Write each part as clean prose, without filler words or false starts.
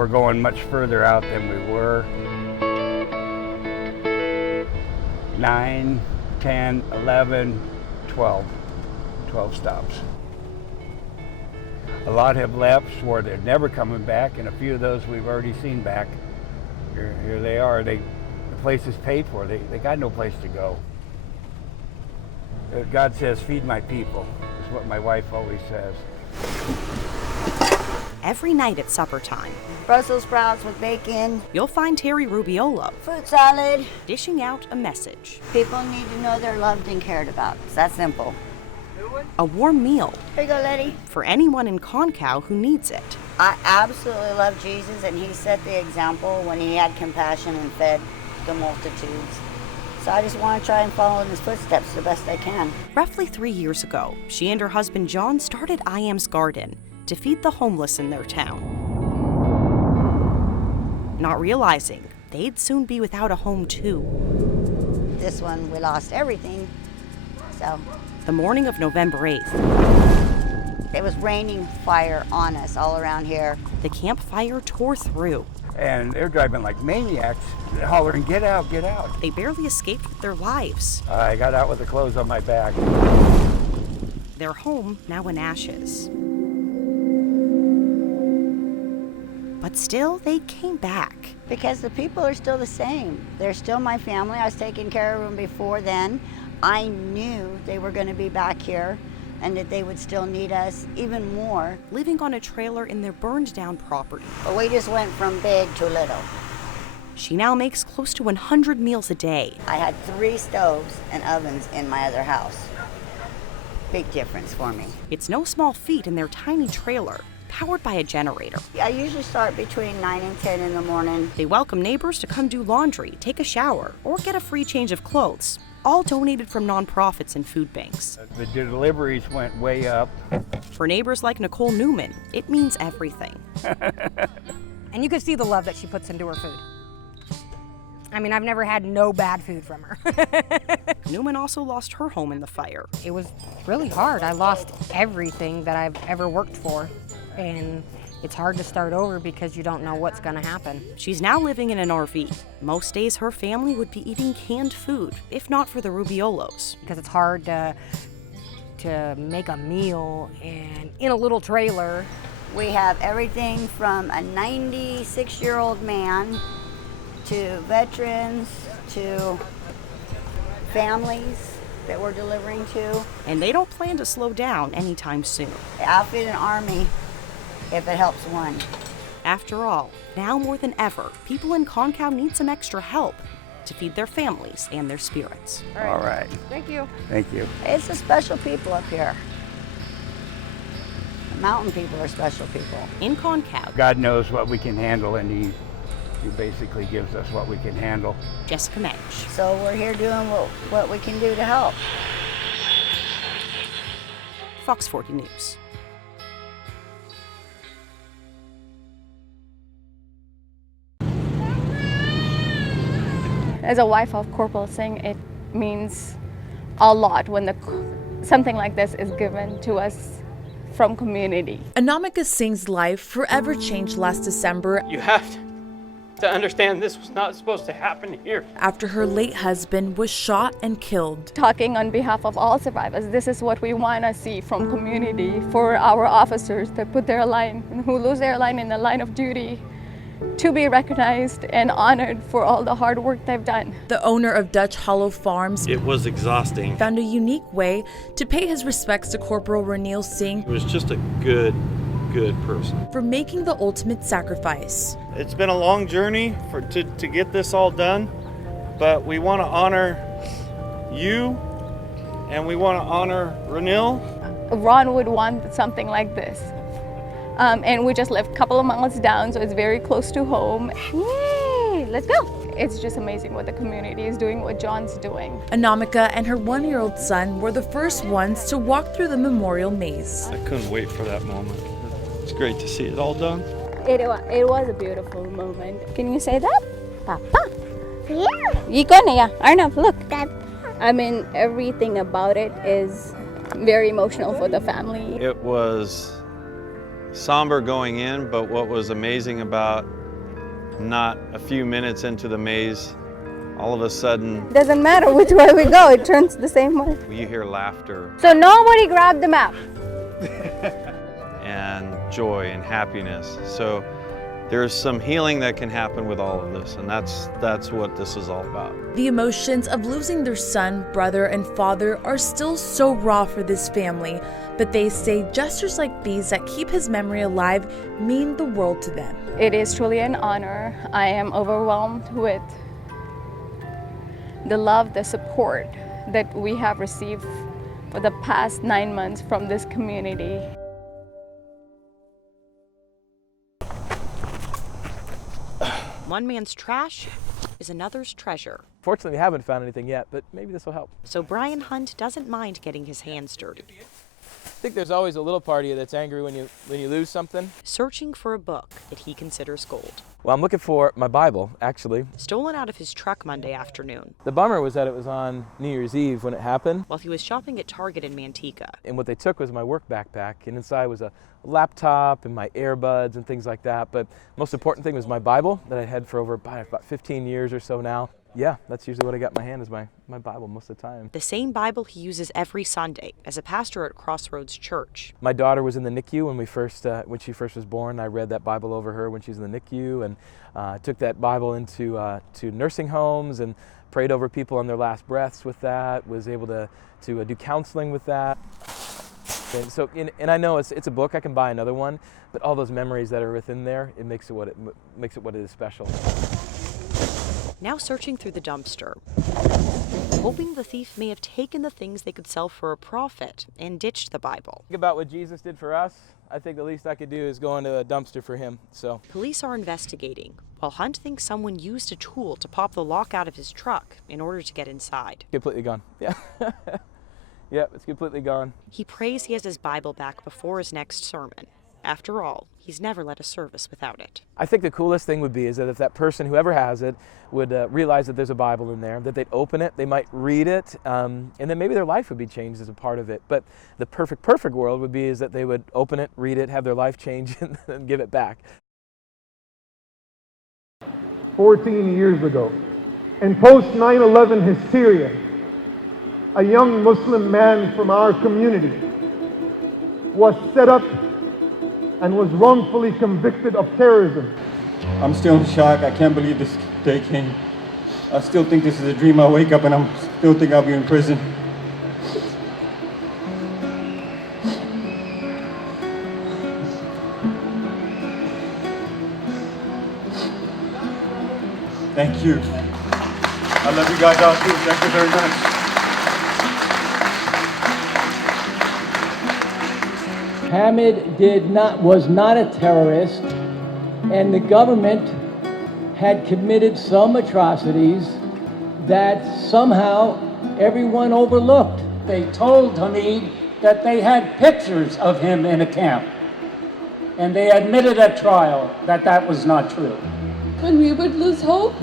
we're going much further out than we were. 9, 10, 11, 12 stops. A lot have left, swore they're never coming back, and a few of those we've already seen back. Here they are. The place is paid for. They got no place to go. God says, feed my people, is what my wife always says. Every night at supper time, Brussels sprouts with bacon, you'll find Terry Rubiolo fruit salad. dishing out a message. People need to know they're loved and cared about. It's that simple. A warm meal Here you go, Letty. for anyone in Concow who needs it. I absolutely love Jesus, and he set the example when he had compassion and fed the multitudes. So I just want to try and follow in his footsteps the best I can. Roughly 3 years ago, she and her husband John started I Am's Garden to feed the homeless in their town. Not realizing they'd soon be without a home too. This one, we lost everything. So The morning of November 8th, it was raining fire on us all around here. the campfire tore through. And they're driving like maniacs, hollering, get out, get out. They barely escaped with their lives. I got out with the clothes on my back. Their home now in ashes. But still, they came back. Because the people are still the same. They're still my family. I was taking care of them before then. I knew they were going to be back here and that they would still need us even more. Living on a trailer in their burned down property. But we just went from big to little. She now makes close to 100 meals a day. I had 3 stoves and ovens in my other house. Big difference for me. It's no small feat in their tiny trailer, powered by a generator. I usually start between 9 and 10 in the morning. They welcome neighbors to come do laundry, take a shower, or get a free change of clothes, all donated from nonprofits and food banks. The deliveries went way up. For neighbors like Nicole Newman, it means everything. And you can see the love that she puts into her food. I mean, I've never had no bad food from her. Newman also lost her home in the fire. It was really hard. I lost everything that I've ever worked for. And it's hard to start over because you don't know what's gonna happen. She's now living in an RV. Most days her family would be eating canned food, if not for the Rubiolos. Because it's hard to make a meal and in a little trailer. We have everything from a 96-year-old man to veterans to families that we're delivering to. And they don't plan to slow down anytime soon. Outfit an army if it helps one. After all, now more than ever, people in Concow need some extra help to feed their families and their spirits. All right. Thank you. Thank you. It's the special people up here. The mountain people are special people. In Concow, God knows what we can handle, and He basically gives us what we can handle. Jessica Mensch. So we're here doing what we can do to help. Fox 40 News. As a wife of Corporal Singh, it means a lot when something like this is given to us from community. Anamika Singh's life forever changed last December. You have to understand this was not supposed to happen here. After her late husband was shot and killed. Talking on behalf of all survivors, this is what we want to see from community for our officers that put their line, who lose their line in the line of duty, to be recognized and honored for all the hard work they've done. The owner of Dutch Hollow Farms, it was exhausting, found a unique way to pay his respects to Corporal Ranil Singh. He was just a good person. For making the ultimate sacrifice. It's been a long journey to get this all done, but we want to honor you and we want to honor Ranil. Ron would want something like this. And we just live a couple of miles down, so it's very close to home. Yay, let's go. It's just amazing what the community is doing, what John's doing. Anamika and her 1-year-old son were the first ones to walk through the memorial maze. I couldn't wait for that moment. It's great to see it all done. It was a beautiful moment. Can you say that? Papa. Yeah. Yeah. Arnav, look. I mean, everything about it is very emotional for the family. It was somber going in, but what was amazing about not a few minutes into the maze, all of a sudden, Doesn't matter which way we go, it turns the same way. you hear laughter So nobody grabbed the map. and joy and happiness. So there's some healing that can happen with all of this, and that's what this is all about. The emotions of losing their son, brother, and father are still so raw for this family, but they say gestures like these that keep his memory alive mean the world to them. It is truly an honor. I am overwhelmed with the love, the support that we have received for the past 9 months from this community. One man's trash is another's treasure. Fortunately, we haven't found anything yet, but maybe this will help. So Brian Hunt doesn't mind getting his hands dirty. I think there's always a little part of you that's angry when you lose something. Searching for a book that he considers gold. Well, I'm looking for my Bible, actually. Stolen out of his truck Monday afternoon The bummer was that it was on New Year's Eve when it happened, while he was shopping at Target in Manteca. and what they took was my work backpack, and inside was a laptop and my earbuds and things like that, but most important thing was my Bible that I had for over about 15 years or so now. Yeah, that's usually what I got in my hand is my Bible most of the time. The same Bible he uses every Sunday as a pastor at Crossroads Church. My daughter was in the NICU when she first was born. I read that Bible over her when she was in the NICU, and took that Bible into to nursing homes and prayed over people on their last breaths with that. Was able to do counseling with that. And so, and I know it's a book. I can buy another one, but all those memories that are within there, it makes it what it is special. Now searching through the dumpster, hoping the thief may have taken the things they could sell for a profit and ditched the Bible. Think about what Jesus did for us. I think the least I could do is go into a dumpster for him. So Police are investigating, while Hunt thinks someone used a tool to pop the lock out of his truck in order to get inside. completely gone. Yeah. Yeah, it's completely gone. He prays he has his Bible back before his next sermon. After all, he's never led a service without it. I think the coolest thing would be is that if that person, whoever has it, would realize that there's a Bible in there, that they'd open it, they might read it, and then maybe their life would be changed as a part of it. But the perfect world would be is that they would open it, read it, have their life change, and then give it back. 14 years ago, in post 9/11 hysteria, a young Muslim man from our community was set up and was wrongfully convicted of terrorism. I'm still in shock. I can't believe this day came. I still think this is a dream. I wake up and I still think I'll be in prison. Thank you. I love you guys all too. Thank you very much. Hamid was not a terrorist, and the government had committed some atrocities that somehow everyone overlooked. They told Hamid that they had pictures of him in a camp, and they admitted at trial that that was not true. When we would lose hope,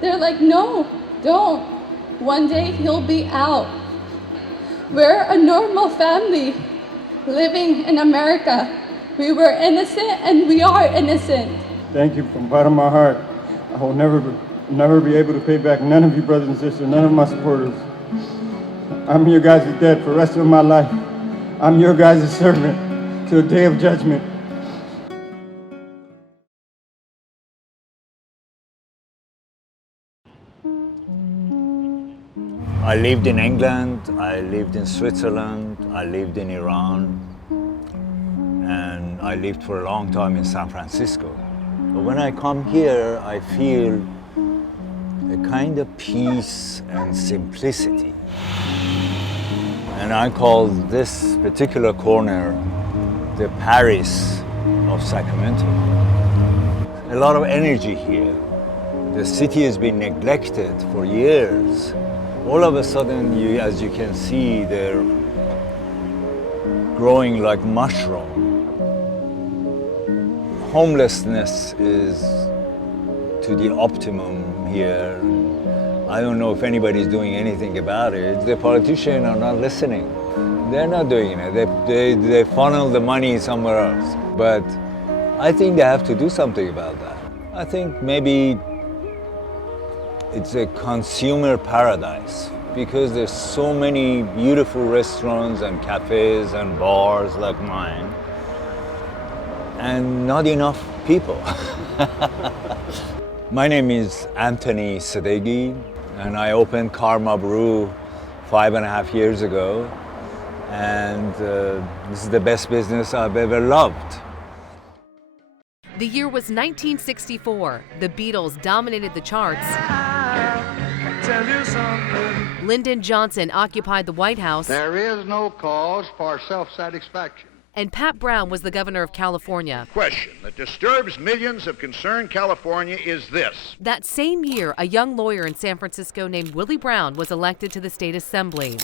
they're like, no, don't. One day he'll be out. We're a normal family living in America. We were innocent and we are innocent. Thank you from the bottom of my heart. I will never be able to pay back none of you brothers and sisters, none of my supporters. I'm your guys' debt for the rest of my life. I'm your guys' servant till the day of judgment. I lived in England, I lived in Switzerland, I lived in Iran, and I lived for a long time in San Francisco. But when I come here, I feel a kind of peace and simplicity. And I call this particular corner the Paris of Sacramento. A lot of energy here. The city has been neglected for years. All of a sudden, as you can see, they're growing like mushroom. Homelessness is to the optimum here. I don't know if anybody's doing anything about it. The politicians are not listening. They're not doing it. They funnel the money somewhere else. But I think they have to do something about that. I think maybe it's a consumer paradise because there's so many beautiful restaurants and cafes and bars like mine and not enough people. My name is Anthony Sadeghi and I opened Karma Brew 5.5 years ago, and this is the best business I've ever loved. The year was 1964. The Beatles dominated the charts. Lyndon Johnson occupied the White House. There is no cause for self-satisfaction. And Pat Brown was the governor of California. Question that disturbs millions of concerned California is this. That same year, a young lawyer in San Francisco named Willie Brown was elected to the state assembly.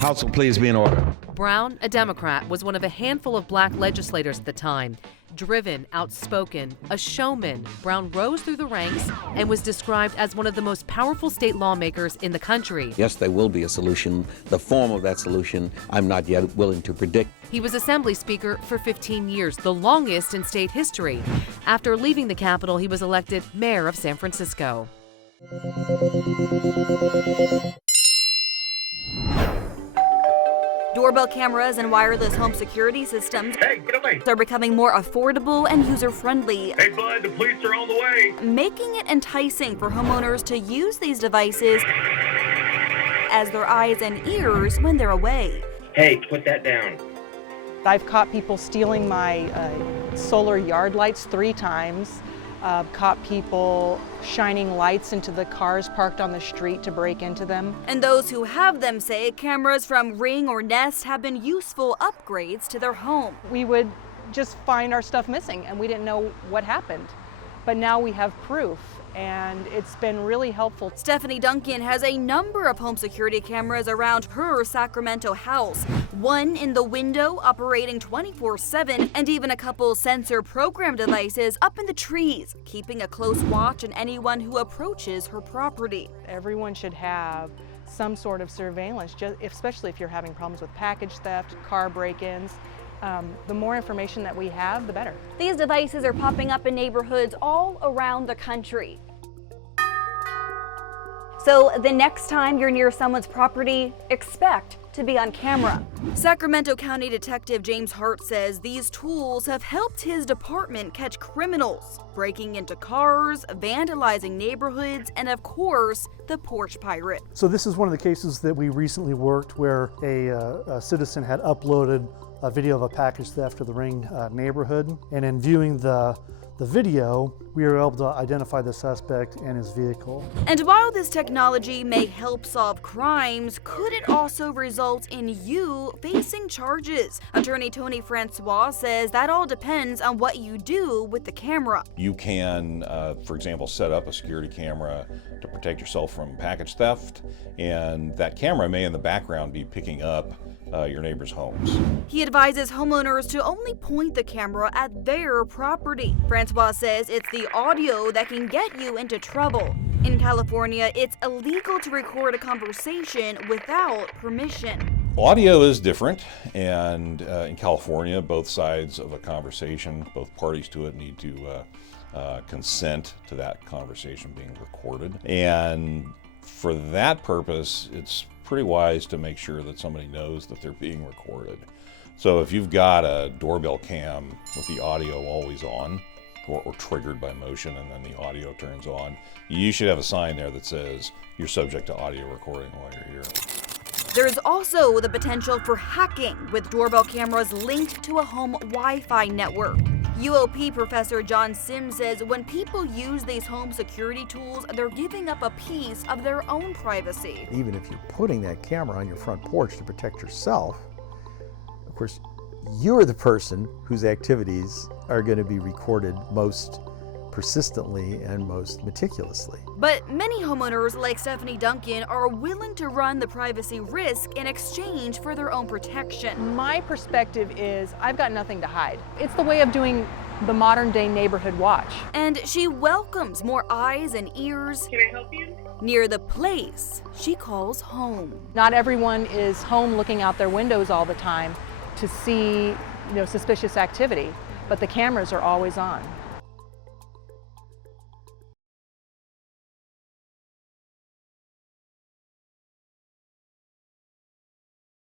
House will please be in order. Brown, a Democrat, was one of a handful of black legislators at the time. Driven, outspoken, a showman, Brown rose through the ranks and was described as one of the most powerful state lawmakers in the country. Yes, there will be a solution. The form of that solution, I'm not yet willing to predict. He was Assembly Speaker for 15 years, the longest in state history. After leaving the Capitol, he was elected mayor of San Francisco. Doorbell cameras and wireless home security systems are becoming more affordable and user-friendly. Hey, bud, the police are on the way. Making it enticing for homeowners to use these devices as their eyes and ears when they're away. Hey, put that down. I've caught people stealing my solar yard lights 3 times. Caught people shining lights into the cars parked on the street to break into them. And those who have them say cameras from Ring or Nest have been useful upgrades to their home. We would just find our stuff missing and we didn't know what happened. But now we have proof and it's been really helpful. Stephanie Duncan has a number of home security cameras around her Sacramento house. One in the window operating 24/7 and even a couple sensor program devices up in the trees, keeping a close watch on anyone who approaches her property. Everyone should have some sort of surveillance, especially if you're having problems with package theft, car break-ins. The more information that we have, the better. These devices are popping up in neighborhoods all around the country. So the next time you're near someone's property, expect to be on camera. Sacramento County Detective James Hart says these tools have helped his department catch criminals, breaking into cars, vandalizing neighborhoods, and of course, the porch pirate. So this is one of the cases that we recently worked where a citizen had uploaded a video of a package theft to the Ring neighborhood, and in viewing the video, we were able to identify the suspect and his vehicle. And while this technology may help solve crimes, could it also result in you facing charges? Attorney Tony Francois says that all depends on what you do with the camera. You can, for example, set up a security camera to protect yourself from package theft, and that camera may in the background be picking up your neighbors' homes. He advises homeowners to only point the camera at their property. Francois says it's the audio that can get you into trouble. In California, it's illegal to record a conversation without permission. Audio is different, and in California, both sides of a conversation, both parties to it need to consent to that conversation being recorded. And for that purpose, it's pretty wise to make sure that somebody knows that they're being recorded. So if you've got a doorbell cam with the audio always on, or triggered by motion and then the audio turns on, you should have a sign there that says you're subject to audio recording while you're here. There's also the potential for hacking with doorbell cameras linked to a home Wi-Fi network. UOP professor John Sims says when people use these home security tools, they're giving up a piece of their own privacy. Even if you're putting that camera on your front porch to protect yourself, of course, you're the person whose activities are going to be recorded most persistently and most meticulously. But many homeowners like Stephanie Duncan are willing to run the privacy risk in exchange for their own protection. My perspective is I've got nothing to hide. It's the way of doing the modern day neighborhood watch. And she welcomes more eyes and ears. Can I help you? Near the place she calls home. Not everyone is home looking out their windows all the time to see, suspicious activity, but the cameras are always on.